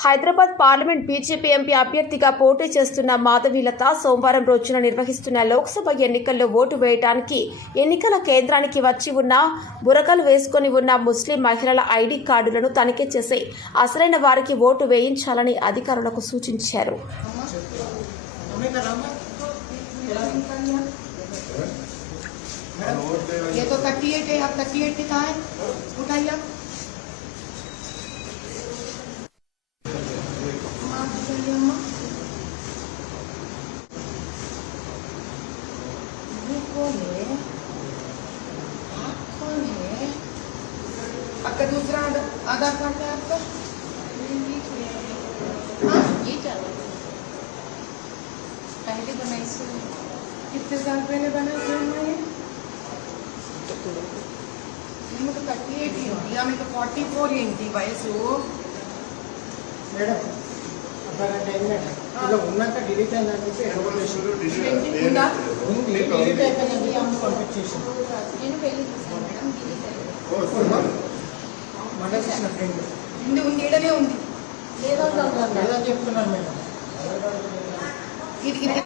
Hyderabad parliament BJP MP అభ్యర్థిగా పోటీ చేస్తున్న మాధవీలత సోమవారం రోజున నిర్వహిస్తున్న లోక్సభ ఎన్నికల్లో ఓటు వేయడానికి ఎన్నికల కేంద్రానికి వచ్చి ఉన్న బురకలు వేసుకొని ఉన్న ముస్లిం మహిళల ఐడి కార్డులను తనిఖీ చేసి అసలైన వారికి ఓటు వేయించాలని అధికారులకు సూచించారు ये तो थर्टी एट है आप थर्टी एट आपका दूसरा आधार कार्ड है आपका ये चला पहले बनाई कितने साल पहले बना था हमारे मेरे थर्टी एट इंटी हमें तो फोर्टी फोर इंटी वयस मैडम ఇలా ఉన్నాక డిలీట్ అయిందని చెప్పి డిలీట్ ఫ్రెండ్ ఉంది ఉంది ఈడనే ఉంది లేదని చెప్తున్నాను మేడం ఇది